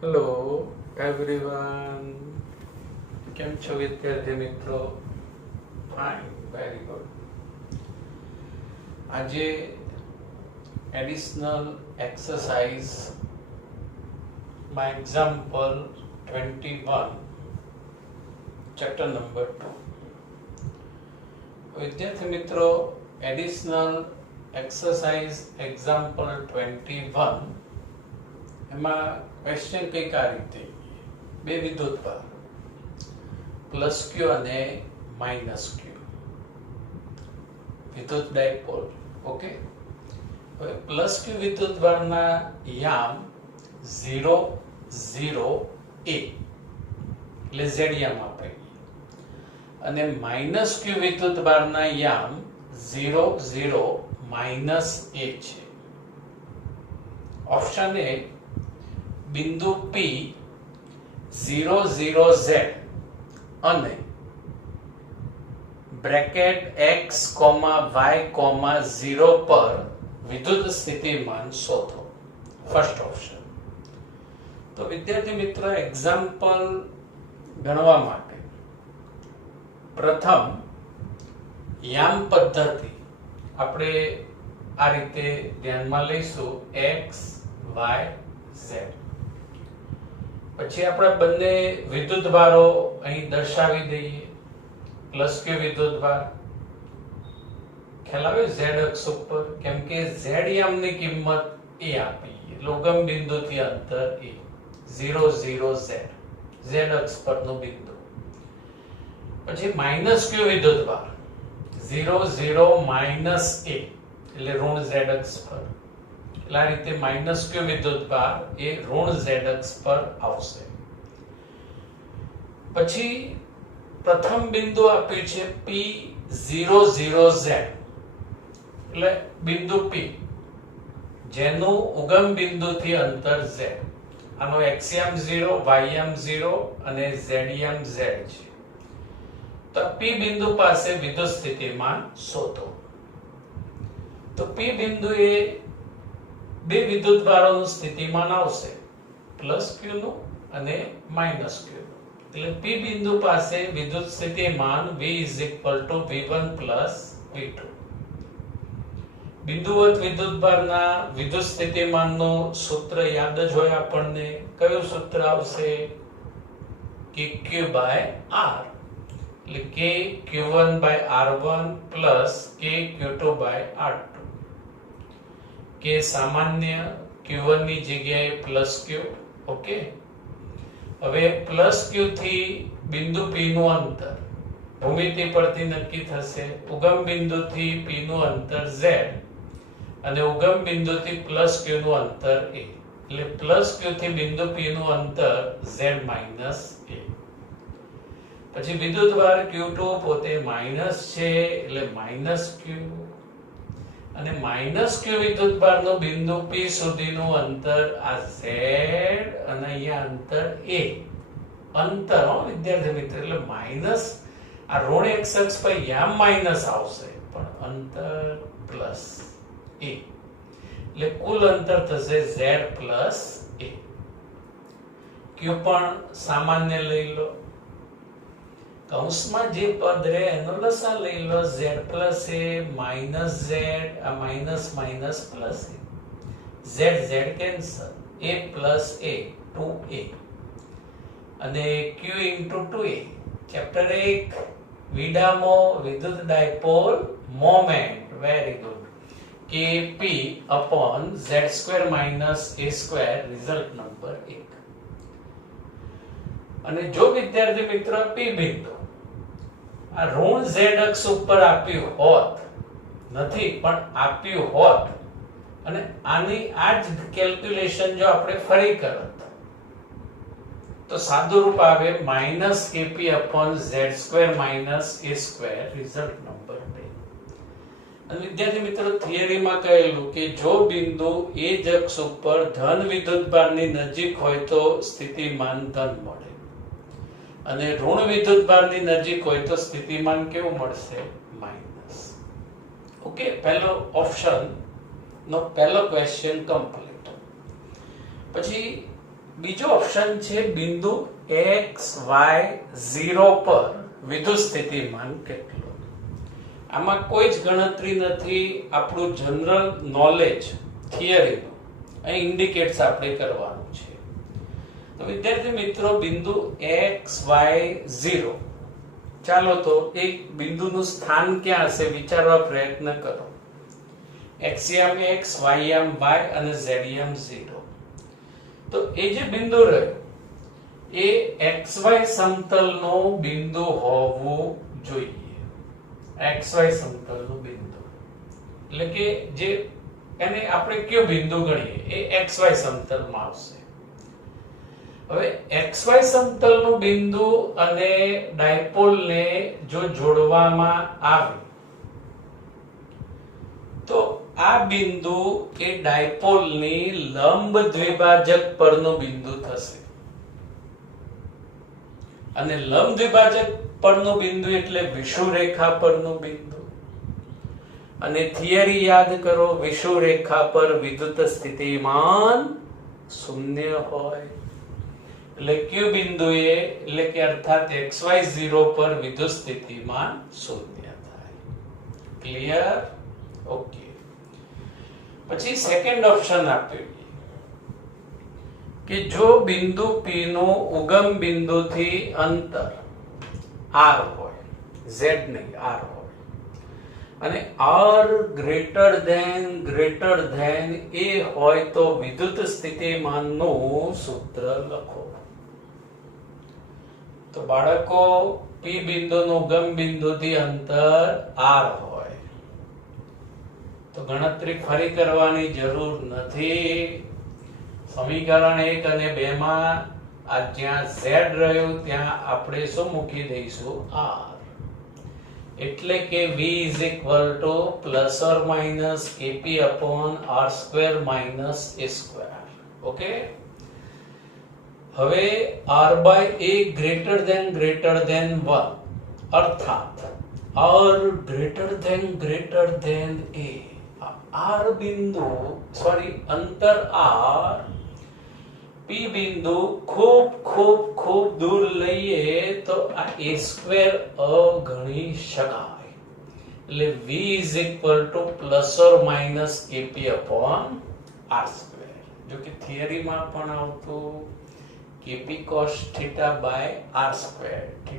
Hello everyone, કેમ છો વિદ્યાર્થી મિત્રો? Fine, very good. આજે એડિશનલ એક્સરસાઇઝ માં એક્ઝામ્પલ 21 ચેપ્ટર નંબર 2. વિદ્યાર્થી મિત્રો, એડિશનલ એક્સરસાઇઝ એક્ઝામ્પલ 21 એમાં ક્વેશ્ચન કંઈક આ રીતે: બે વિદ્યુતભાર પ્લસ ક્યુ અને માઇનસ ક્યુ, વિદ્યુત ડાયપોલ. ઓકે, હવે પ્લસ ક્યુ વિદ્યુતભારના યામ 0 0 a એટલે z યામ આપે, અને માઇનસ ક્યુ વિદ્યુતભારના યામ 0 0 માઇનસ a છે. ઓપ્શન એ બિંદુ P 0 0 z અને બ્રેકેટ x, y, 0 પર વિદ્યુત સ્થિતિમાન શોધો. First option. તો વિદ્યાર્થી મિત્રો, એક્ઝામ્પલ ગણવા માટે પ્રથમ યામ પદ્ધતિ આપણે આ રીતે ધ્યાનમાં લઈશું: x, y, z. પછી આપણે બંને વિદ્યુતભારો અહીં દર્શાવી દઈએ. પ્લસ ક્યુ વિદ્યુતભાર ખ્યાલ આવે z અક્ષ ઉપર, કેમ કે z યામની કિંમત a આપી, એટલે ઉગમ બિંદુથી અંતર a 0 0 z અક્ષ પરનું બિંદુ. પછી માઇનસ ક્યુ વિદ્યુતભાર 0 0 માઇનસ a એટલે ઋણ z અક્ષ પર. એટલે આ રીતે માઇનસ ક્યુ વિદ્યુતભાર એ ઋણ z અક્ષ પર આવશે. પછી પ્રથમ બિંદુ આપ્યું છે P 0 0 z એટલે બિંદુ P જેનું ઉગમ બિંદુથી અંતર z. આનો x યામ 0, y યામ 0 અને z યામ z છે. તો P બિંદુ પાસે વિદ્યુત સ્થિતિમાન શોધો. તો P બિંદુએ બે વિદ્યુતભારોનું સ્થિતિમાન આવશે, પ્લસ ક્યુ નું અને માઇનસ ક્યુ નું. એટલે P બિંદુ પાસે વિદ્યુત સ્થિતિમાન V V1 V2. બિંદુવત વિદ્યુતભારના વિદ્યુત સ્થિતિમાનનું સૂત્ર યાદ જ હોય આપણને. કયું સૂત્ર આવશે? કે Q by R એટલે K Q1 by R1 plus K Q2 by R2. કે સામાન્ય Q1 ની જગ્યાએ પ્લસ Q. ઓકે, હવે પ્લસ Q થી બિંદુ P નું અંતર ભૂમિતિ પરથી નક્કી થશે. ઉગમ બિંદુથી P નું અંતર z અને ઉગમ બિંદુથી પ્લસ Q નું અંતર a. એટલે પ્લસ Q થી બિંદુ P નું અંતર z માઇનસ a. પછી વિદ્યુતભાર Q2 પોતે માઇનસ છે એટલે માઇનસ Q, અને માઇનસ ક્યુ વિદ્યુતભારનું બિંદુ P સુધીનું અંતર આ z અને અહીંયા અંતર a. અંતર વિદ્યાર્થી મિત્ર, એટલે માઇનસ આ ઋણ x અક્ષ પર યામ માઇનસ આવશે, પણ અંતર પ્લસ a. એટલે કુલ અંતર થશે z પ્લસ a. q પણ સામાન્ય લઈ લો, કૌંસમાં જે પદ રહે એનો લસા લઈ લો. z plus a minus z, આ minus minus plus a, z z cancel, a plus a 2a અને q ઇન્ટુ 2a. ચેપ્ટર 1 વિડામો વિદ્યુત dipole moment. Very good. kp upon z square minus a square, result number 1. અને જો વિદ્યાર્થી મિત્ર P બિંદુ આ ઋણ z અક્ષ ઉપર આપ્યું હોત, નથી પણ આપ્યું હોત, અને આની આ જ કેલ્ક્યુલેશન જો આપણે ફરી કરત તો સાદું રૂપ આવે minus kp upon z square minus a square, result number 2. અને વિદ્યાર્થી મિત્રો, થિયરીમાં કહેલું કે જો બિંદુ એ જ અક્ષ ઉપર ધન વિદ્યુતભારની નજીક હોય તો સ્થિતિમાન ધન મળે, અને ઋણ વિદ્યુતભારની નજીક હોય તો સ્થિતિમાન કેવું મળશે? માઇનસ. ઓકે, પહેલો ઓપ્શન નો પહેલો ક્વેશ્ચન કમ્પ્લીટ. પછી બીજો ઓપ્શન છે બિંદુ XY0 પર વિદ્યુત સ્થિતિમાન કેટલું. આમાં કોઈ જ ગણતરી નથી, આપણું જનરલ નોલેજ થિયરીનું અહીં ઇન્ડિકેટ્સ આપણે કરવાનું છે. તો વિદ્યાર્થી મિત્રો બિંદુ XY0, ચાલો તો એક બિંદુનું સ્થાન ક્યાં હશે વિચારવા પ્રયત્ન કરો. એક્સિયમ x, વાયમ y અને ઝેડિયમ 0. તો એ જે બિંદુ રહ્યો એ xy સમતલનો બિંદુ હોવું જોઈએ. xy સમતલનું બિંદુ એટલે કે જે એને આપણે કયો બિંદુ ગણીએ એ xy સમતલમાં આવશે. હવે xy સમતલનું બિંદુ અને ડાયપોલને જો જોડવામાં આવે તો આ બિંદુ એ ડાયપોલની લંબ દ્વિભાજક પરનું બિંદુ થશે. અને લંબ દ્વિભાજક પરનું બિંદુ એટલે વિષુવરેખા પરનું બિંદુ. અને થિયરી યાદ કરો, વિષુવરેખા પર વિદ્યુત સ્થિતિમાન શૂન્ય હોય એટલે કયું બિંદુ એ એટલે કે અર્થાત XY0 પર વિદ્યુત સ્થિતિમાન શૂન્ય થાય. ક્લિયર? ઓકે. પછી સેકન્ડ ઓપ્શન આપ્યું કે જો બિંદુ P નું ઉગમ બિંદુથી અંતર r હોય, z નહીં r હોય, અને r ગ્રેટર ધેન a હોય તો વિદ્યુત સ્થિતિમાનનું સૂત્ર લખો. તો બાળકો P બિંદુનું ઉગમ બિંદુથી અંતર r હોય તો ગણતરી ફરી કરવાની જરૂર નથી. સમીકરણ 1 અને 2 માં આ જ્યાં z રહ્યું ત્યાં આપણે શું મૂકી દઈશું? r. એટલે કે v ± kp upon r² - a². Okay. હવે r/a greater than 1 અર્થાત r greater than a. r બિંદુ અંતર r P બિંદુ ખૂબ દૂર લઈએ તો આ a² અવગણી શકાય. એટલે v ± kp upon r². જો કે થિયરીમાં પણ આવતું kp cos θ by r², θ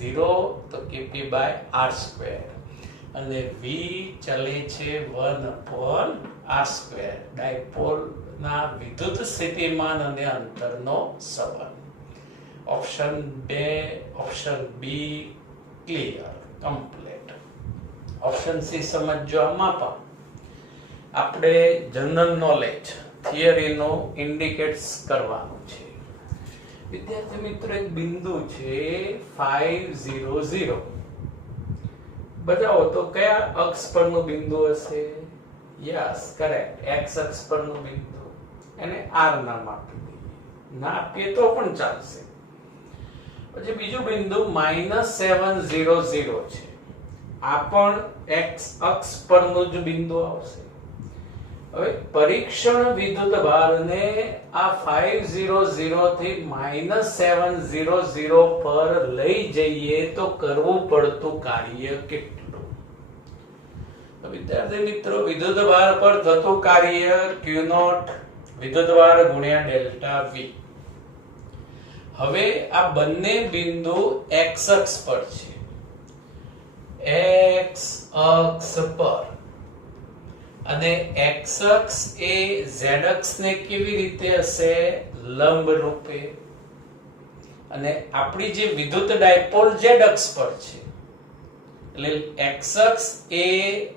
0 તો kp by r², અને v ચલે છે 1 upon r². ડાયપોલ ના વિદ્યુત સ્થિતિમાન અને અંતરનો સંબંધ. Option 2, option B clear, complete. Option C સમજો. આમાં પણ આપણે જનરલ નોલેજ થિયરીનો ઇન્ડિકેટ્સ કરવાનું છે. વિદ્યાર્થી મિત્રો એક બિંદુ છે 5 0 0. બતાવો તો કયા અક્ષ પરનું બિંદુ હશે? યસ, કરેક્ટ, x અક્ષ પરનું બિંદુ. એને r નામ આપી દઈએ. ના આપીએ તો પણ ચાલશે. પછી બીજું બિંદુ -7 0 0 છે. આ પણ x અક્ષ પરનું જ બિંદુ આવશે. હવે પરીક્ષણ વિદ્યુત ભારને આ 5 0 0 થી -7 0 0 પર લઈ જઈએ તો કરવું પડતું કાર્ય કેટલું? તો વિદ્યાર્થી મિત્રો વિદ્યુત ભાર પર થતું કાર્ય Q0 વિદ્યુત ભાર ગુણ્યા ડેલ્ટા V. હવે આ બંને બિંદુ x અક્ષ પર છે. x અક્ષ પર અને x અક્ષ એ z અક્ષને કેવી રીતે હશે? લંબ રૂપે. અને આપણી જે વિદ્યુત ડાયપોલ z અક્ષ પર છે એટલે x અક્ષ એ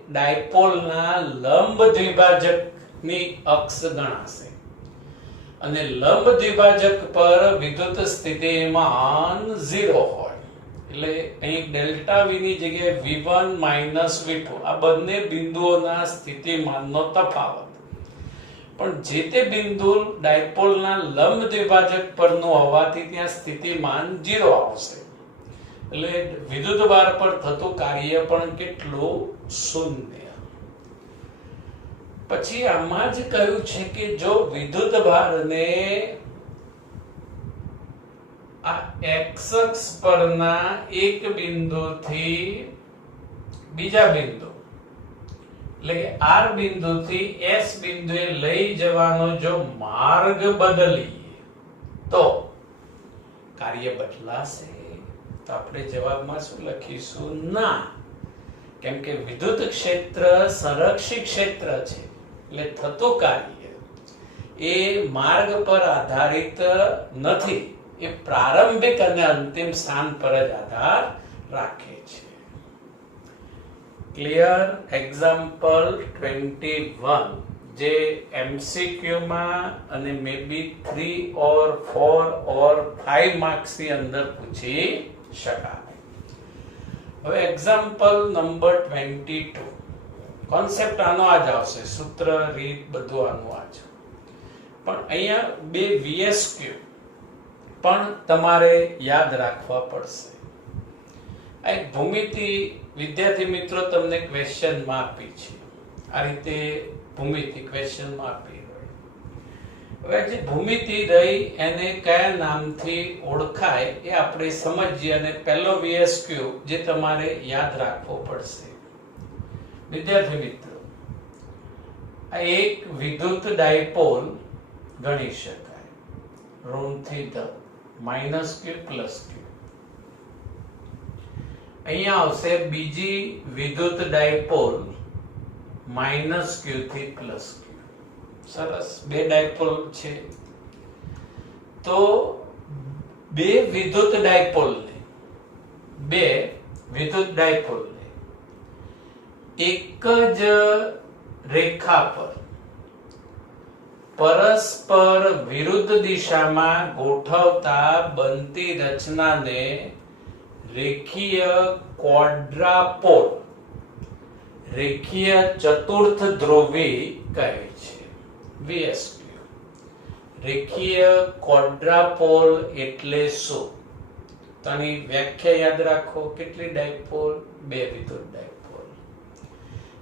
ડાયપોલના લંબ દ્વિભાજકની અક્ષ ગણાશે. અને લંબ દ્વિભાજક પર વિદ્યુત સ્થિતિમાન 0 હોય એટલે અહીં ડેલ્ટા v ની જગ્યાએ v1 - v2 આ બંને બિંદુઓના સ્થિતિમાનનો તફાવત. પણ જે તે બિંદુ ડાયપોલના લંબ દ્વિભાજક પરનું હોવાથી ત્યાં સ્થિતિમાન 0 આવશે. એટલે વિદ્યુત ભાર પર થતું કાર્ય પણ કેટલું? 0. પછી આમાં જ કહ્યું છે કે જો વિદ્યુત ભારને આ x અક્ષ પરના એક બિંદુથી બીજા બિંદુ એટલે કે r બિંદુથી s બિંદુએ લઈ જવાનો જો માર્ગ બદલીએ તો કાર્ય બદલાશે. તો આપણે જવાબમાં શું લખીશું? ના. કેમ કે વિદ્યુત ક્ષેત્ર સંરક્ષિત ક્ષેત્ર છે એટલે થતું કાર્ય એ માર્ગ પર આધારિત નથી, એ પ્રારંભિક અને અંતિમ સ્થાન પર જ આધાર રાખે છે. ક્લિયર? એક્ઝામ્પલ 21 જે એમસીક્યુ માં અને મે બી 3 ઓર 4 ઓર 5 માર્ક્સ ની અંદર પૂછી શકાય. હવે એક્ઝામ્પલ નંબર 22. કોન્સેપ્ટ આનો આ જ આવશે, સૂત્ર રીત બધું આનું આ જ. પણ અહીંયા બે VSQ પણ તમારે યાદ રાખવા પડશે. આ એક ભૂમિતિ વિદ્યાર્થી મિત્રો તમને ક્વેશ્ચનમાં આપી છે. આ રીતે ભૂમિતિ ક્વેશ્ચનમાં આપી હોય. હવે જે ભૂમિતિ રહી એને કયા નામથી ઓળખાય એ આપણે સમજીએ અને પહેલો VSQ જે તમારે યાદ રાખવો પડશે. વિદ્યાર્થી મિત્રો, આ એક વિદ્યુત ડાયપોલ ગણી શકાય. ઋણથી ધ માઇનસ ક્યુ પ્લસ ક્યુ. અહીંયા આવશે બીજી વિદ્યુત ડાયપોલ માઇનસ ક્યુ થી પ્લસ ક્યુ. સરસ, બે ડાયપોલ છે. તો બે વિદ્યુત ડાયપોલને એક જ રેખા પર પરસ્પર વિરુદ્ધ દિશામાં ગોઠવતા બનતી રચનાને રેખીય ક્વોડ્રાપોલ, રેખીય ચતુર્થ ધ્રુવી કહે છે. VSQ. રેખીય ક્વોડ્રાપોલ એટલે શું? તેની વ્યાખ્યા યાદ રાખો. કેટલી ડાયપોલ? બે વિદ્યુત ડાયપોલ.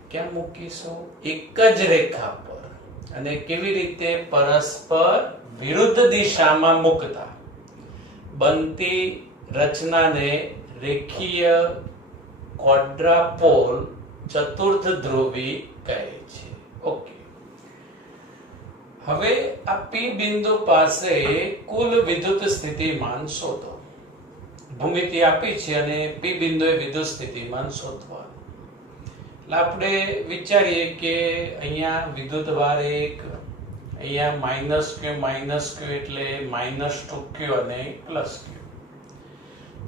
ક્યાં મૂકીશું? એક જ રેખા પર અને કેવી રીતે? પરસ્પર વિરુદ્ધ દિશામાં મૂકતા બનતી રચનાને રેખીય ક્વોડ્રાપોલ ચતુર્થ ધ્રુવી કહે છે. ઓકે. હવે આ P બિંદુ પાસે કુલ વિદ્યુત સ્થિતિમાન શોધો. ભૂમિતિ આપી છે અને P બિંદુએ વિદ્યુત સ્થિતિમાન શોધવાનું. એટલે આપણે વિચારીએ કે અહીંયા વિદ્યુતભાર 1, અહીંયા માઇનસ ક્યુ એટલે -2q અને +q.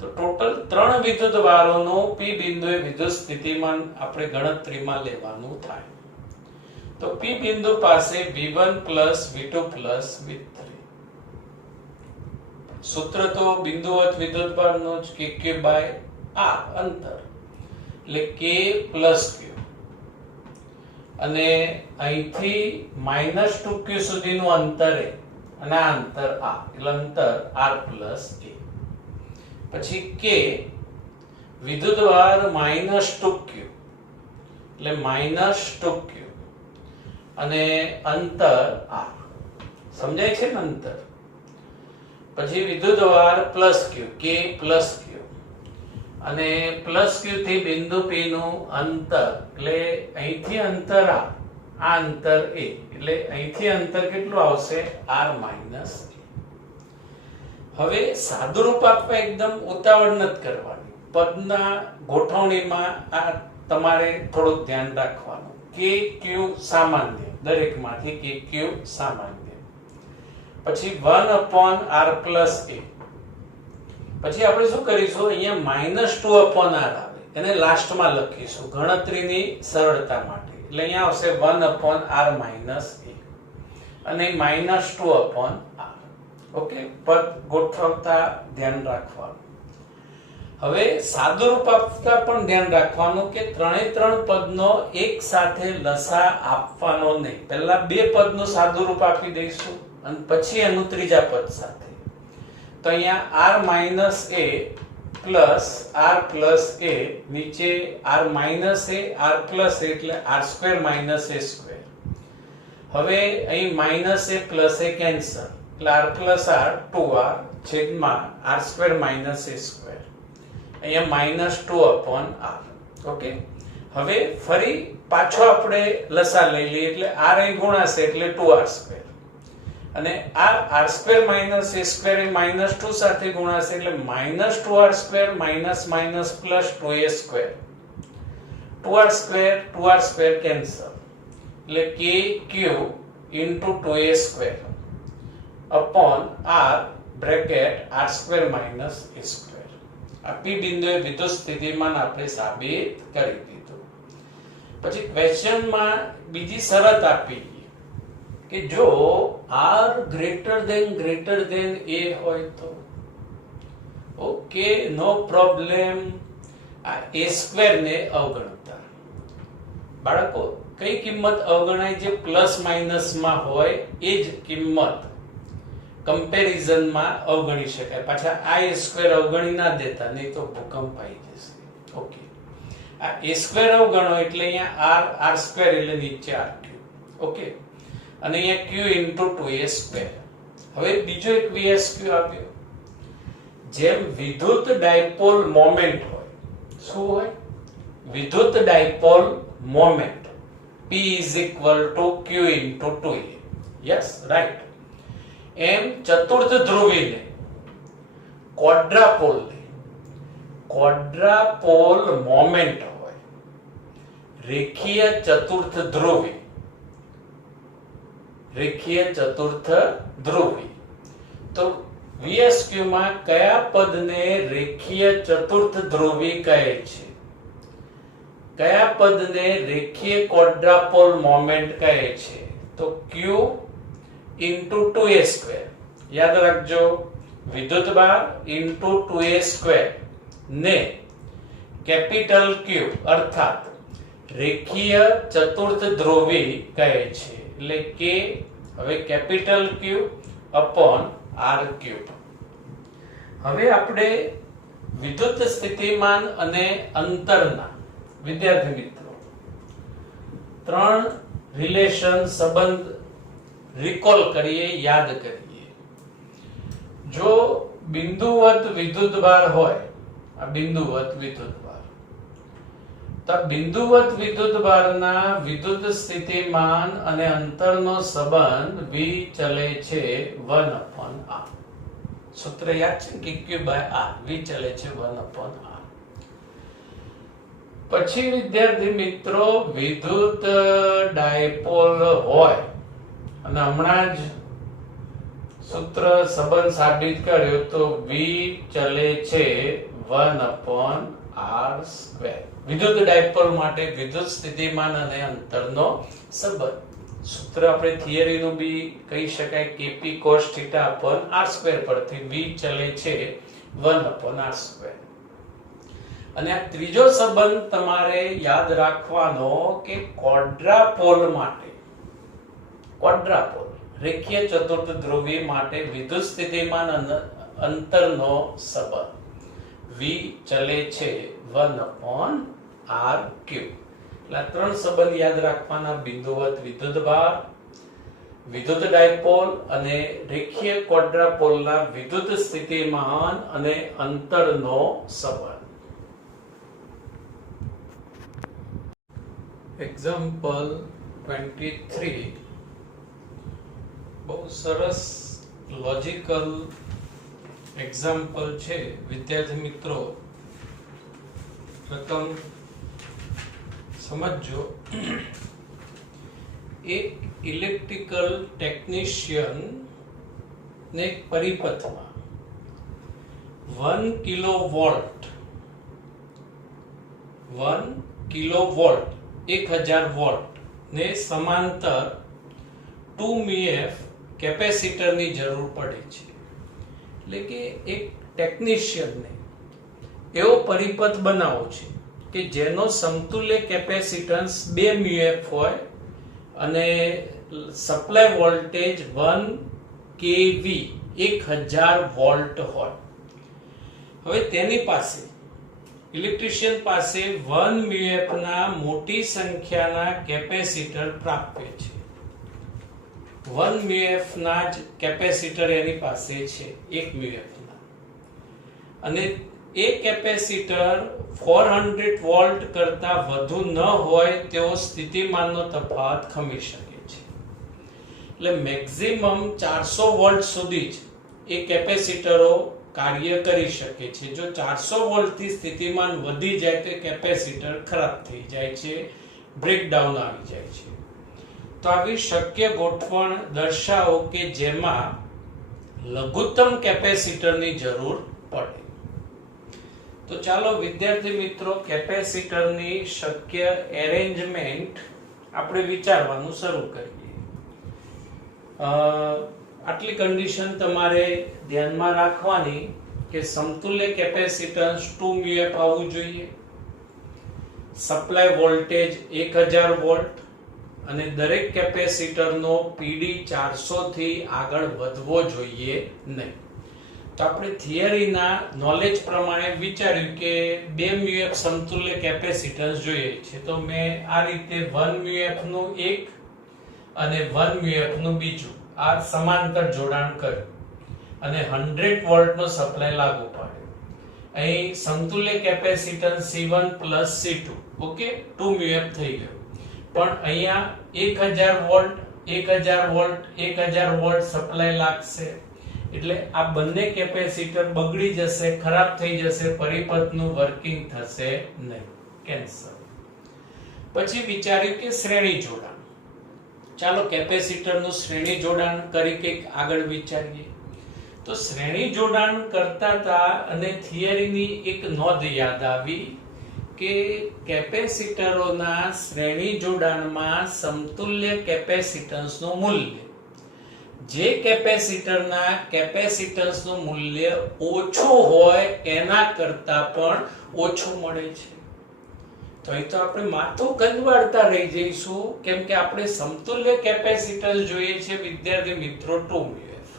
તો ટોટલ 3 વિદ્યુતભારોનો P બિંદુએ વિદ્યુત સ્થિતિમાન આપણે ગણતરીમાં લેવાનું થાય. તો P બિંદુ પાસે V1 V2 V3. સૂત્ર તો બિંદુવત વિદ્યુતભારનું જ, kq/r અંતર એટલે k + q. અને અહીંથી -2q સુધીનું અંતર અને આ અંતર આ એટલે અંતર r + a. પછી k વિદ્યુતભાર -2q એટલે -2q અને અંતર r. સમજાય છે ને અંતર? પછી વિદ્યુતભાર +q, k + q અને +q થી બિંદુ P નું અંતર એટલે અહીંથી અંતર આ અંતર a એટલે અહીંથી અંતર કેટલું આવશે? r - a. હવે સાદુરૂપ આપવા એકદમ ઉતાવળ નથી કરવાની. પદના ગોઠવણીમાં આ તમારે થોડુંક ધ્યાન રાખવાનું. k q સામાન્ય, દરેકમાંથી k q સામાન્ય. પછી 1/r + a. પછી આપણે શું કરીશું? અહીંયા -2/r આવે એને લાસ્ટમાં લખીશું ગણતરીની સરળતા માટે. એટલે અહીંયા આવશે 1/r - a અને -2/r. ઓકે, પદ ગોઠવતા ધ્યાન રાખવાનું. હવે સાદુરૂપ આપતા પણ ધ્યાન રાખવાનું કે ત્રણે ત્રણ પદનો એક સાથે લસા આપવાનો નહીં. પહેલા બે પદનું સાદુરૂપ આપી દઈશું અને પછી એનું ત્રીજા પદ સાથે. તો અહીંયા r - a + r + a, નીચે r - a r + a એટલે r² - a². હવે અહીં -a + a કેન્સલ એટલે r પ્લસ r 2r છેદમાં r square minus a square, અહીંયા માઇનસ 2 અપોન r. ઓકે, હવે ફરી પાછો આપણે લસા લઈ લઈએ એટલે r એ ગુણાશે એટલે 2r સ્ક્વેર, અને આ r square minus a square A minus 2 સાથે ગુણાશે એટલે minus 2r square minus minus plus 2a square. 2r square cancel એટલે kq into 2a square upon r bracket r square minus a square. આ p બિંદુએ વિદ્યુત સ્થિતિમાન આપણે સાબિત કરી દીધું. પછી ક્વેશ્ચનમાં બીજી શરત આપી કે જો r ગ્રેટર ધેન a હોય તો ઓકે, નો પ્રોબ્લેમ. આ a સ્ક્વેર ને અવગણતા. બાળકો કઈ કિંમત અવગણાય? જે પ્લસ માઇનસ માં હોય એ જ કિંમત કમ્પેરિઝન માં અવગણી શકાય. પાછા આ a સ્ક્વેર અવગણી ના દેતા, નહીં તો ભૂકંપ આવી જશે. ઓકે, આ a સ્ક્વેર અવગણો એટલે અહીંયા r સ્ક્વેર એટલે નીચે r ક્યુબ. ઓકે, અને અહીંયા q into 2a સ્ક્વેર. હવે બીજો એક vsq આપ્યો. જેમ વિદ્યુત ડાયપોલ મોમેન્ટ હોય, શું હોય? વિદ્યુત dipole moment p is equal to q into 2a. Yes, right. એમ ચતુર્થ ધ્રુવીને ક્વોડ્રાપોલ મોમેન્ટ હોય, રેખીય ચતુર્થ ધ્રુવી. તો VSQ માં કયા પદને રેખીય ચતુર્થ ધ્રુવી કહે છે? કયા પદને રેખીય ક્વોડ્રાપોલ મોમેન્ટ કહે છે? તો q into 2a સ્ક્વેર. યાદ રાખજો, વિદ્યુતભાર into 2a સ્ક્વેર ને કેપિટલ Q અર્થાત રેખીય ચતુર્થ ધ્રુવી કહે છે. એટલે કે હવે capital Q upon r cube. હવે આપણે વિદ્યુત સ્થિતિમાન અને અંતરના, વિદ્યાર્થી મિત્રો, ત્રણ રિલેશન સંબંધ રિકોલ કરીએ, યાદ કરીએ. જો બિંદુવત વિદ્યુતભાર હોય, આ બિંદુવત વિદ્યુતભાર, તો બિંદુવત વિદ્યુતભારના વિદ્યુત સ્થિતિમાન અને અંતરનો સંબંધ v ચલે છે 1/r. સૂત્ર યાદ છે કે q by r, v ચલે છે 1/r. પછી વિદ્યાર્થી મિત્રો, વિદ્યુત ડાયપોલ હોય અને હમણાં જ સૂત્ર સંબંધ સાબિત કર્યો, તો v ચલે છે 1/r સ્ક્વેર. વિદ્યુત ડાયપોલ માટે વિદ્યુત સ્થિતિમાન અને અંતરનો સંબંધ. સૂત્ર આપણે થિયરીનું બી કહી શકાય, kp cos θ upon r square પરથી v ચલે છે 1/r સ્ક્વેર. અને આ ત્રીજો સંબંધ તમારે યાદ રાખવાનો કે ક્વોડ્રાપોલ માટે, રેખીય ચતુર્થ ધ્રુવી માટે વિદ્યુત સ્થિતિમાન અંતરનો સંબંધ v ચલે છે 1/r ક્યુબ. એટલે ત્રણ સંબંધ યાદ રાખવાના: બિંદુવત વિદ્યુતભાર, વિદ્યુત ડાયપોલ અને રેખીય ક્વોડ્રાપોલના વિદ્યુત સ્થિતિમાન અને અંતરનો સંબંધ. એક્ઝામ્પલ 23 બહુ સરસ લોજિકલ એક્ઝામ્પલ છે વિદ્યાર્થી મિત્રો. પ્રથમ સમજો. એક ઇલેક્ટ્રિકલ ટેકનિશિયન ને એક પરિપથમાં 1 કિલોવોલ્ટ 1000 વોલ્ટ ને સમાંતર 2 મ્યુએફ કેપેસિટરની જરૂર પડે છે. એટલે કે એક ટેકનિશિયનને એવો પરિપથ બનાવવો છે કે જેનો સમતુલ્ય કેપેસિટન્સ 2 મ્યુએફ હોય અને સપ્લાય વોલ્ટેજ 1 kV 1000 વોલ્ટ હોય. હવે તેની પાસે, ઇલેક્ટ્રિશિયન પાસે 1 મ્યુએફ ના મોટી સંખ્યાના કેપેસિટર પ્રાપ્ય છે. 1 મ્યુએફ ના જ કેપેસિટર એની પાસે છે, 1 મ્યુએફ ના, અને એ કેપેસિટર 400 વોલ્ટ કરતા વધુ ન હોય તેવો સ્થિતિમાનનો તફાવત ખમી શકે છે. એટલે મેક્સિમમ 400 વોલ્ટ સુધી જ એ કેપેસિટરો કાર્ય કરી શકે છે. જો 400 વોલ્ટથી સ્થિતિમાન વધી જાય તો કેપેસિટર ખરાબ થઈ જાય છે, બ્રેકડાઉન આવી જાય છે. તો આવી શક્ય ગોઠવણ દર્શાવો કે જેમાં લઘુત્તમ કેપેસિટરની જરૂર પડે. તો ચાલો વિદ્યાર્થી મિત્રો કેપેસિટરની શક્ય એરેન્જમેન્ટ આપણે વિચારવાનું શરૂ કરીએ. આટલી કન્ડિશન તમારે ધ્યાનમાં રાખવાની કે સમતુલ્ય કેપેસિટન્સ 2 મ્યુએફ આવવું જોઈએ, સપ્લાય વોલ્ટેજ 1000 વોલ્ટ, અને દરેક કેપેસિટરનો પીડી 400 થી આગળ વધવો જોઈએ નહીં. તો આપણે થિયરીના નોલેજ પ્રમાણે વિચાર્યું કે 2 મ્યુએફ સમતુલ્ય કેપેસિટન્સ જોઈએ છે. તો મેં આ રીતે 1 મ્યુએફ નું એક અને 1 મ્યુએફ નું બીજું આ સમાંતર જોડાણ કર્યું અને 100 વોલ્ટનો સપ્લાય લાગુ પાડ્યો. અહીં સમતુલ્ય કેપેસિટન્સ C1 C2, ઓકે, 2 મ્યુએફ થઈ ગયો. પણ અહીંયા 1000 વોલ્ટ 1000 વોલ્ટ 1000 વોલ્ટ સપ્લાય લાગશે, એટલે આ બંને કેપેસિટર બગડી જશે, ખરાબ થઈ જશે, પરિપથનું વર્કિંગ થશે નહીં, કેન્સર. પછી વિચાર્યું કે શ્રેણી જોડાણ. ચાલો કેપેસિટરનું શ્રેણી જોડાણ કરી કંઈક આગળ વિચારીએ. તો શ્રેણી જોડાણ કરતા હતા અને થિયરીની એક નોંધ યાદ આવી કે કેપેસિટરોના શ્રેણી જોડાણમાં સમતુલ્ય કેપેસિટન્સનું મૂલ્ય, જે કેપેસિટરના કેપેસિટન્સનું મૂલ્ય ઓછું હોય એના કરતા પણ ઓછું મળે છે. તો અહીં તો આપણે માથું કંદવાડતા રહી જઈશું, કેમ કે આપણે સમતુલ્ય કેપેસિટન્સ જોઈએ છે વિદ્યાર્થી મિત્રો 2 મ્યુએફ,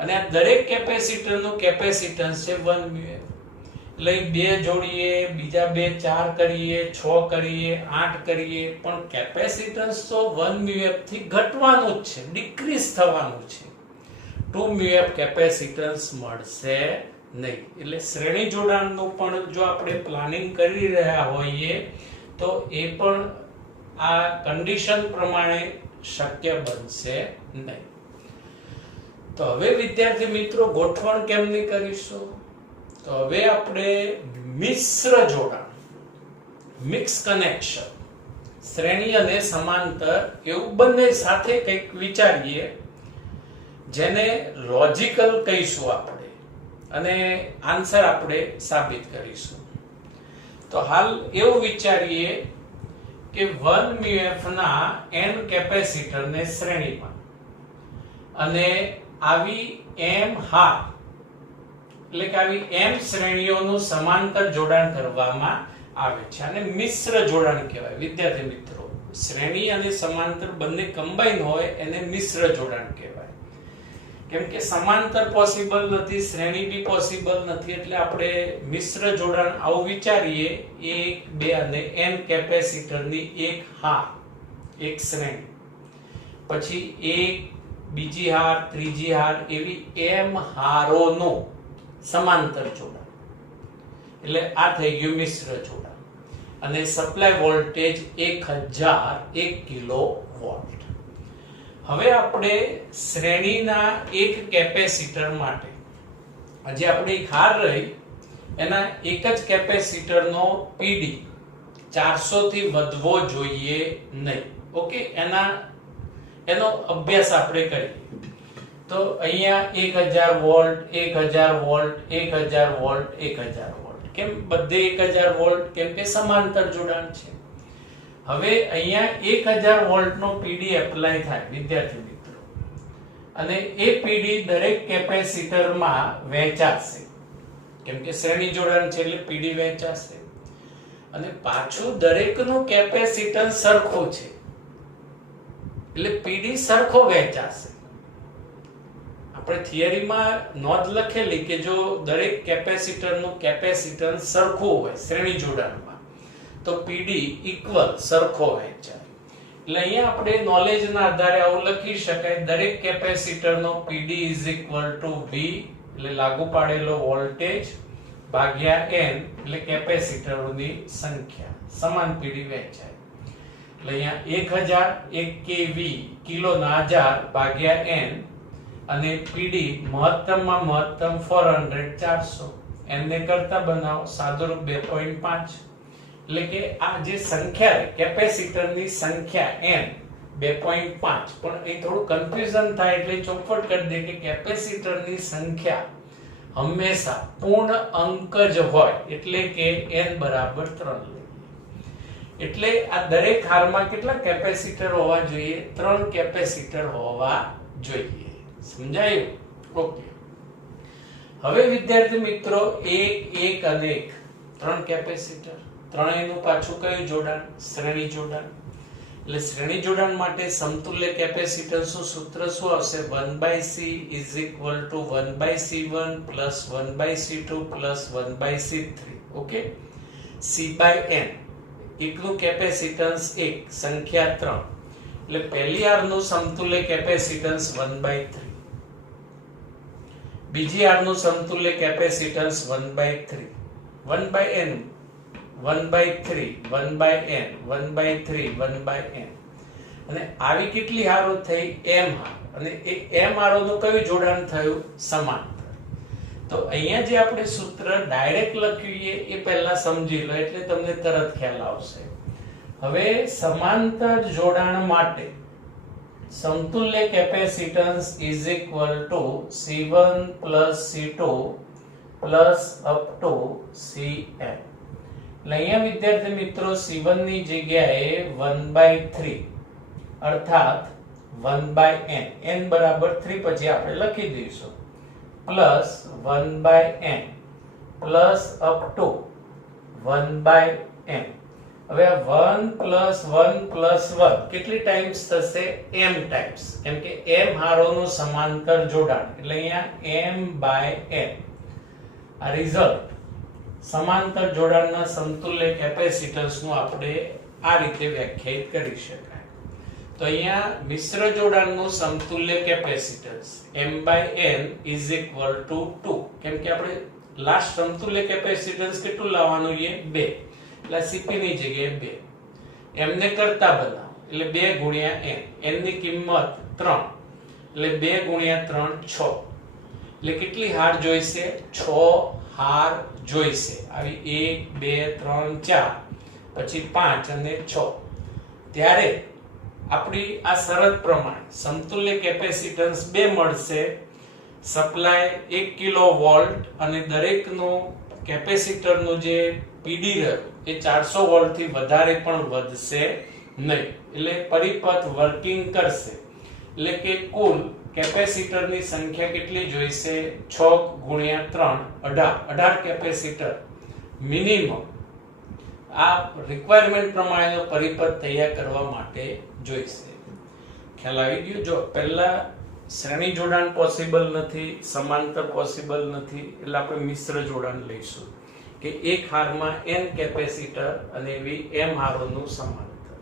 અને આ દરેક કેપેસિટરનું કેપેસિટન્સ છે 1 મ્યુએફ. એટલે 2 જોડીએ, બીજા 2 4 કરીએ, 6 કરીએ, 8 કરીએ, પણ કેપેસિટન્સ તો 1 મ્યુએફ થી ઘટવાનું જ છે, ડિક્રીઝ થવાનું છે. 2 મ્યુએફ કેપેસિટન્સ મળશે નહીં. એટલે શ્રેણી જોડાણનું પણ જો આપણે પ્લાનિંગ કરી રહ્યા હોઈએ તો એ પણ આ કન્ડિશન પ્રમાણે શક્ય બનશે નહીં. તો હવે વિદ્યાર્થી મિત્રો ગોઠવણ કેમની કરીશું? તો હવે આપણે મિશ્ર જોડાણ, મિક્સ કનેક્શન, શ્રેણી અને સમાંતર એવું બંને સાથે કંઈક વિચારીએ, જેને લોજિકલ કહીશું આપણે, અને આન્સર આપણે સાબિત કરીશું. તો હાલ એવું વિચારીએ કે 1 મ્યુએફ ના n કેપેસિટરને શ્રેણીમાં અને આવી m હાર, એટલે કે આવી m શ્રેણીઓનું સમાંતર જોડાણ કરવામાં આવે છે, અને મિશ્ર જોડાણ કહેવાય વિદ્યાર્થી મિત્રો. શ્રેણી અને સમાંતર બંને કમ્બાઈન હોય એને મિશ્ર જોડાણ કહેવાય. કેમ કે સમાંતર પોસિબલ નથી, શ્રેણી બી પોસિબલ નથી, એટલે આપણે મિશ્ર જોડાણ આવું વિચારીએ, 1 2 અને n કેપેસિટરની એક હાર, એક શ્રેણી, પછી એક બીજી હાર, ત્રીજી હાર, એવી m હારોનું સમાંતર જોડાણ, એટલે આ થઈ ગયું મિશ્ર જોડાણ. અને સપ્લાય વોલ્ટેજ 1001 કિલો વોલ્ટ. હવે આપણે શ્રેણીના એક કેપેસિટર માટે, હજી આપણે એક હાર રહી, એના એક જ કેપેસિટરનો પીડી 400 થી વધવો જોઈએ નહીં, ઓકે, એનો અભ્યાસ આપણે કરીએ. તો અહીંયા 1000 વોલ્ટ 1000 વોલ્ટ 1000 વોલ્ટ 1000 વોલ્ટ. કેમ બધે 1000 વોલ્ટ? કેમ કે સમાંતર જોડાણ છે. હવે અહીંયા 1000 વોલ્ટનો પીડી એપ્લાય થાય વિદ્યાર્થી મિત્રો, અને એ પીડી દરેક કેપેસિટરમાં વહેંચાશે, કેમ કે શ્રેણી જોડાણ છે એટલે પીડી વહેંચાશે, અને પાછું દરેકનું કેપેસિટન્સ સરખું છે એટલે પીડી સરખો વહેંચાશે. આપણે થિયરીમાં નોંધ લખેલી કે જો દરેક કેપેસિટરનું કેપેસિટન્સ સરખું હોય શ્રેણી જોડાણમાં તો પીડી ઇક્વલ સરખો વહેંચાય. એટલે અહીંયા આપણે નોલેજના આધારે આવું લખી શકાય, દરેક કેપેસિટરનો PD V એટલે લાગુ પાડેલો વોલ્ટેજ ભાગ્યા n એટલે કેપેસિટરોની સંખ્યા, સમાન PD વહેંચાય. એટલે અહીંયા 1000 1 kV કિલોના 1000 ભાગ્યા n અને PD મહત્તમમાં મહત્તમ 400 400 n ને કરતા બનાવો સાદુરૂપ 2.5 એટલે કે આ જે સંખ્યા કેપેસિટરની સંખ્યા n 2.5, પણ એ થોડું કન્ફ્યુઝન થાય એટલે ચોખવટ કરી દે કે કેપેસિટરની સંખ્યા હંમેશા પૂર્ણ અંક જ હોય, એટલે કે n બરાબર 3 એટલે આ દરેક હારમાં કેટલા કેપેસિટર હોવા જોઈએ? 3 કેપેસિટર હોવા જોઈએ. સમજાયું? ઓકે. હવે વિદ્યાર્થી મિત્રો 1 1 અને 1 3 કેપેસિટર, ત્રણેયનું પાછું કયું જોડાણ? શ્રેણી જોડાણ. એટલે શ્રેણી જોડાણ માટે સમતુલ્ય કેપેસિટન્સનું સૂત્ર શું આવશે? 1/c is equal to 1/c1 plus 1/c2 plus 1/c3. Okay. c/n એકનું કેપેસિટન્સ 1, સંખ્યા 3, એટલે પહેલી હારનું સમતુલ્ય કેપેસિટન્સ 1/3, બીજી હારનું સમતુલ્ય કેપેસિટન્સ 1/3, 1/n 1/3 1/n 1/3 1/n, અને આવી કેટલી હારો થઈ? m હાર. અને એ m હારોનું કયું જોડાણ થયું? સમાંતર. તો અહીંયા જે આપણે સૂત્ર ડાયરેક્ટ લખીએ એ પહેલા સમજી લો એટલે તમને તરત ખ્યાલ આવશે. હવે સમાંતર જોડાણ માટે સમતુલ્ય capacitance is equal to C1 plus C2 plus up to Cn. એટલે અહીંયા વિદ્યાર્થી મિત્રો C1 ની જગ્યાએ 1/3 અર્થાત 1/n, n બરાબર 3 પછી આપણે લખી દઈશું, plus 1/n plus up to 1/n. હવે આ 1 પ્લસ 1 પ્લસ 1 કેટલી ટાઈમ્સ થશે? m ટાઈમ્સ, કેમ કે m હારોનું સમાંતર જોડાણ એટલે અહીંયા m/n. આ રિઝલ્ટ સમાંતર જોડાણના સમતુલ્ય કેપેસિટન્સનું આપણે આ રીતે વ્યાખ્યાયિત કરી શકાય. તો અહીંયા મિશ્ર જોડાણનું સમતુલ્ય capacitance m/n is equal to 2, કેમ કે આપણે લાસ્ટ સમતુલ્ય કેપેસિટન્સ કેટલું લાવવાનું છે? 2, એટલે Cp ની જગ્યાએ 2, m ને કરતા બનાવો એટલે 2 ગુણ્યા n, n ની કિંમત 3 એટલે 2 ગુણ્યા 3 6, એટલે કેટલી હાર જોઈશે? 6 હાર જોઈશે. આવી 1 2 3 4 પછી 5 અને 6. ત્યારે આપણી આ શરત પ્રમાણે સમતુલ્ય કેપેસિટન્સ 2 મળશે, સપ્લાય 1 કિલો વોલ્ટ અને દરેકનું કેપેસિટરનું જે PD રહ્યું એ 400 વોલ્ટ થી વધારે પણ વધશે નહીં, એટલે પરિપથ વર્કિંગ કરશે. એટલે કે કુલ કેપેસિટરની સંખ્યા કેટલી જોઈશે? 6 ગુણ્યા 3 18 કેપેસિટર મિનિમમ આ રિક્વાયરમેન્ટ પ્રમાણેનો પરિપથ તૈયાર કરવા માટે જોઈશે. ખ્યાલ આવી ગયો? જો પહેલા શ્રેણી જોડાણ પોસિબલ નથી, સમાંતર પોસિબલ નથી, એટલે આપણે મિશ્ર જોડાણ લઈશું કે એક હારમાં n કેપેસિટર અને એવી m હારોનું સમાંતર.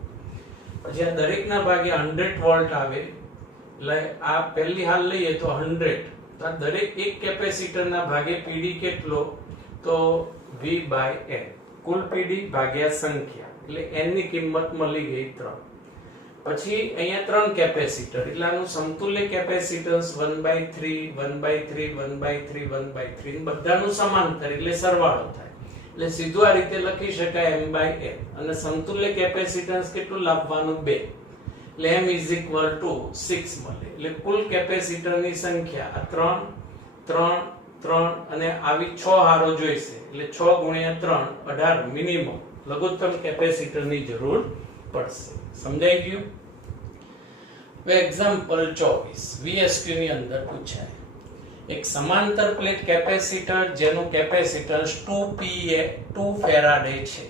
પછી આ દરેકના ભાગે 100 વોલ્ટ આવે એટલે આ પહેલી હાલ લઈએ તો 100, તો આ દરેક એક કેપેસિટરના ભાગે PD કેટલો? તો V/n, કુલ PD ભાગ્યા સંખ્યા, એટલે n ની કિંમત મળી ગઈ 3. પછી અહીંયા 3 કેપેસિટર એટલે આનું સમતુલ્ય કેપેસિટન્સ 1/3 1/3 1/3 1/3, બધાનું સમાંતર એટલે સરવાળો થાય, એટલે સીધું આ રીતે લખી શકાય m/n. અને સમતુલ્ય કેપેસિટન્સ કેટલું લાવવાનું? 2, એટલે m is equal to 6 મળે. એટલે કુલ કેપેસિટરની સંખ્યા 3 3 3 અને આવી 6 હારો જોઈશે, એટલે 6 ગુણ્યા 3 18 મિનિમમ લઘુત્તમ કેપેસિટરની જરૂર પડશે. સમજાઈ ગયું? હવે એક્ઝામ્પલ 24 VSQ ની અંદર પૂછાય. એક સમાંતર પ્લેટ કેપેસિટર જેનું કેપેસિટન્સ 2 ફેરાડે છે.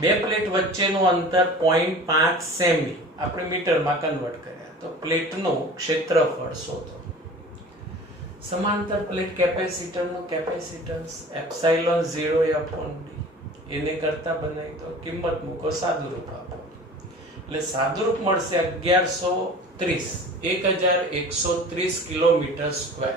બે પ્લેટ વચ્ચેનું અંતર 0.5 સેમી આપણે મીટરમાં કન્વર્ટ કર્યા, તો પ્લેટનું ક્ષેત્રફળ શોધો. સમાંતર પ્લેટ કેપેસિટરનું કેપેસિટન્સ એપ્સિલોન 0 upon d, એને કરતા બનાવી તો કિંમત મૂકો, સાદુરૂપ આપો. એટલે સાદુરૂપ મળશે 1130 કિલોમીટર સ્ક્વેર.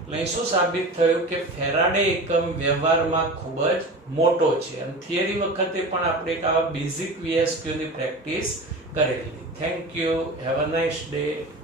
એટલે અહીં શું સાબિત થયું કે ફેરાડે એકમ વ્યવહારમાં ખૂબ જ મોટો છે. અને થિયરી વખતે પણ આપણે એક આવા બેઝિક VSQ ની પ્રેક્ટિસ કરેલી. Thank you. Have a nice day.